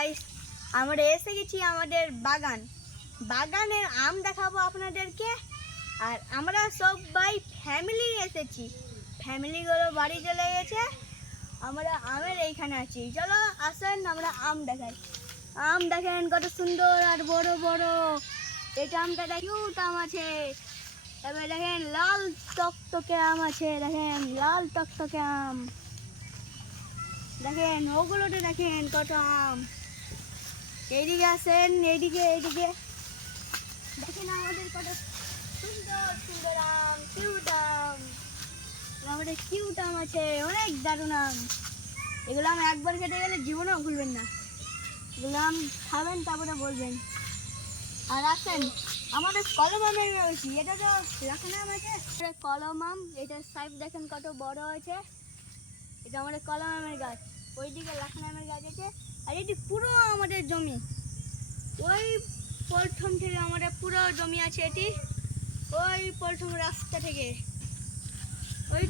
Guys, আমরা এসে গেছি আমাদের বাগানের আম দেখাবো আপনাদেরকে। আর আমরা সবাই ফ্যামিলি এসেছি, ফ্যামিলিগুলো বাড়ি চলে গেছে, আমরা আমের এইখানে আছি। চলো আসেন আমরা আম দেখাই। আম দেখেন কত সুন্দর আর বড় বড়। এটা আমটা কিউট আম আছে। এবার দেখেন লাল টকটকে আম আছে, দেখেন লাল টকটকে আম। দেখেন ওগুলোতে দেখেন কত আম। এইদিকে আসেন, এইদিকে দেখেন আমাদের কত সুন্দর সুন্দর আম, কিউট আম। আমাদের কিউট আম আছে, অনেক দারুণ আম। এগুলো আম একবার খেতে গেলে জীবনেও ভুলবেন না। এগুলো আম খাবেন তারপরে বলবেন। আর আসেন আমাদের কলম আমের রয়েছে, এটা তো লাখানা আম আছে, কলম আম। এটার সাইজ দেখেন কত বড় আছে। এটা আমাদের কলম আমের গাছ, ওইদিকে লাখানা আমের গাছ আছে। আর এটি পুরো আমাদের জমি, ওই প্রথম থেকে আমাদের পুরো জমি আছে। এটি ওই প্রথম রাস্তা থেকে ওই